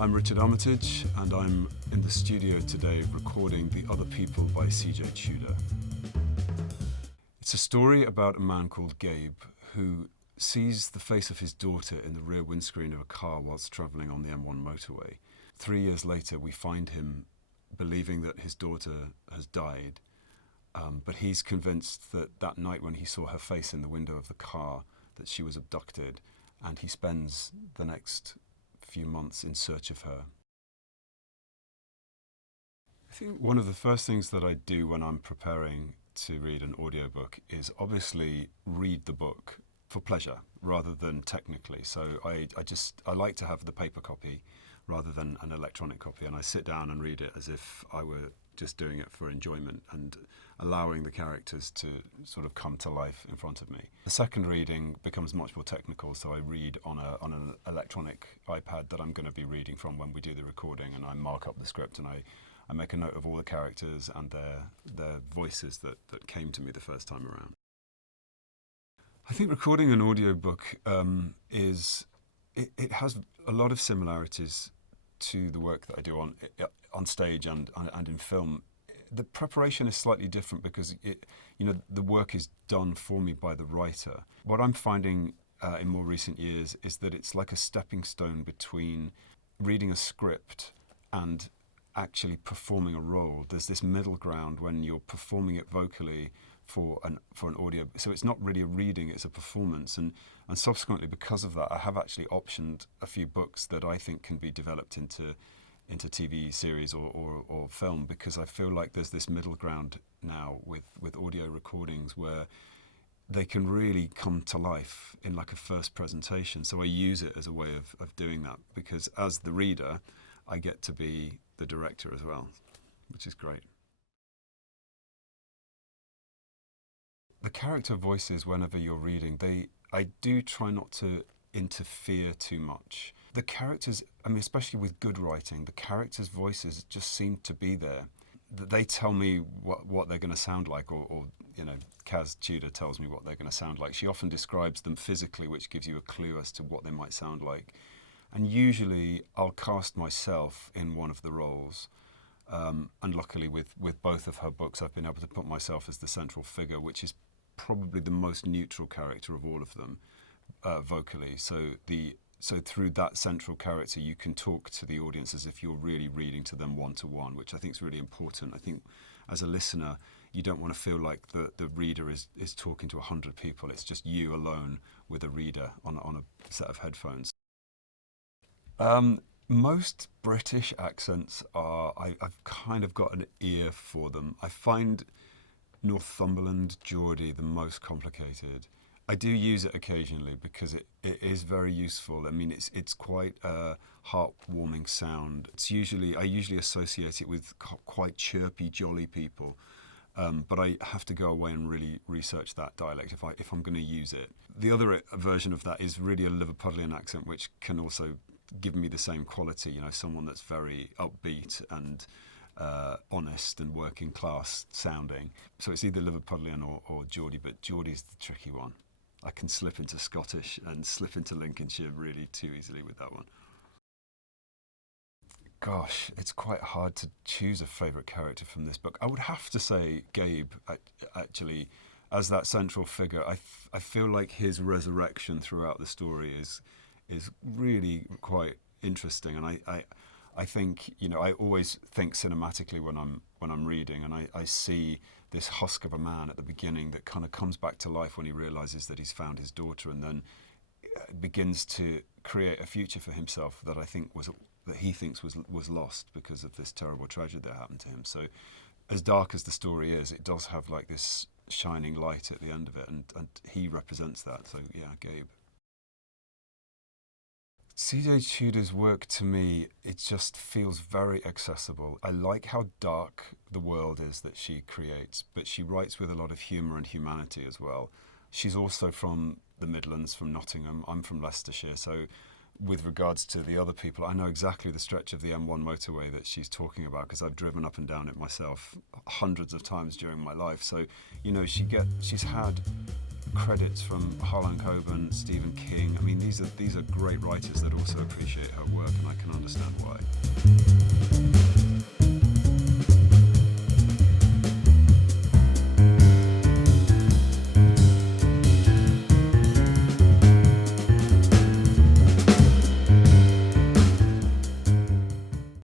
I'm Richard Armitage, and I'm in the studio today recording The Other People by C.J. Tudor. It's a story about a man called Gabe who sees the face of his daughter in the rear windscreen of a car whilst travelling on the M1 motorway. 3 years later, we find him believing that his daughter has died, but he's convinced that that night when he saw her face in the window of the car, that she was abducted, and he spends the next few months in search of her. I think one of the first things that I do when I'm preparing to read an audiobook is obviously read the book for pleasure rather than technically. So I like to have the paper copy rather than an electronic copy, and I sit down and read it as if I were just doing it for enjoyment and allowing the characters to sort of come to life in front of me. The second reading becomes much more technical, so I read on an electronic iPad that I'm going to be reading from when we do the recording, and I mark up the script and I make a note of all the characters and their voices that came to me the first time around. I think recording an audiobook it has a lot of similarities to the work that I do on stage and in film. The preparation is slightly different because the work is done for me by the writer. What I'm finding in more recent years is that it's like a stepping stone between reading a script and actually performing a role. There's this middle ground when you're performing it vocally for an audio. So it's not really a reading, it's a performance. And subsequently, because of that, I have actually optioned a few books that I think can be developed into TV series or film, because I feel like there's this middle ground now with audio recordings where they can really come to life in like a first presentation. So I use it as a way of doing that, because as the reader, I get to be the director as well, which is great. The character voices, whenever you're reading, I do try not to interfere too much. The characters, especially with good writing, the characters' voices just seem to be there. They tell me what they're going to sound like, or Kaz Tudor tells me what they're going to sound like. She often describes them physically, which gives you a clue as to what they might sound like. And usually I'll cast myself in one of the roles. And luckily with both of her books, I've been able to put myself as the central figure, which is probably the most neutral character of all of them, vocally. So through that central character, you can talk to the audience as if you're really reading to them one-to-one, which I think is really important. I think as a listener, you don't want to feel like the reader is talking to 100 people. It's just you alone with a reader on a set of headphones. Most British accents I've kind of got an ear for them. I find Northumberland Geordie the most complicated. I do use it occasionally because it is very useful. It's quite a heartwarming sound. I usually associate it with quite chirpy, jolly people. But I have to go away and really research that dialect if I'm going to use it. The other version of that is really a Liverpudlian accent, which can also give me the same quality. Someone that's very upbeat and honest and working class sounding. So it's either Liverpudlian or Geordie, but Geordie's the tricky one. I can slip into Scottish and slip into Lincolnshire really too easily with that one. Gosh, it's quite hard to choose a favourite character from this book. I would have to say Gabe, actually, as that central figure. I feel like his resurrection throughout the story is really quite interesting, and I think I always think cinematically when I'm reading, and I see this husk of a man at the beginning that kind of comes back to life when he realizes that he's found his daughter, and then begins to create a future for himself that he thinks was lost because of this terrible tragedy that happened to him. So as dark as the story is, it does have like this shining light at the end of it, and he represents that. So yeah, Gabe. C.J. Tudor's work, to me, it just feels very accessible. I like how dark the world is that she creates, but she writes with a lot of humour and humanity as well. She's also from the Midlands, from Nottingham. I'm from Leicestershire, so with regards to the other people, I know exactly the stretch of the M1 motorway that she's talking about because I've driven up and down it myself hundreds of times during my life. So, she's had credits from Harlan Coben, Stephen King. These are great writers that also appreciate her work, and I can understand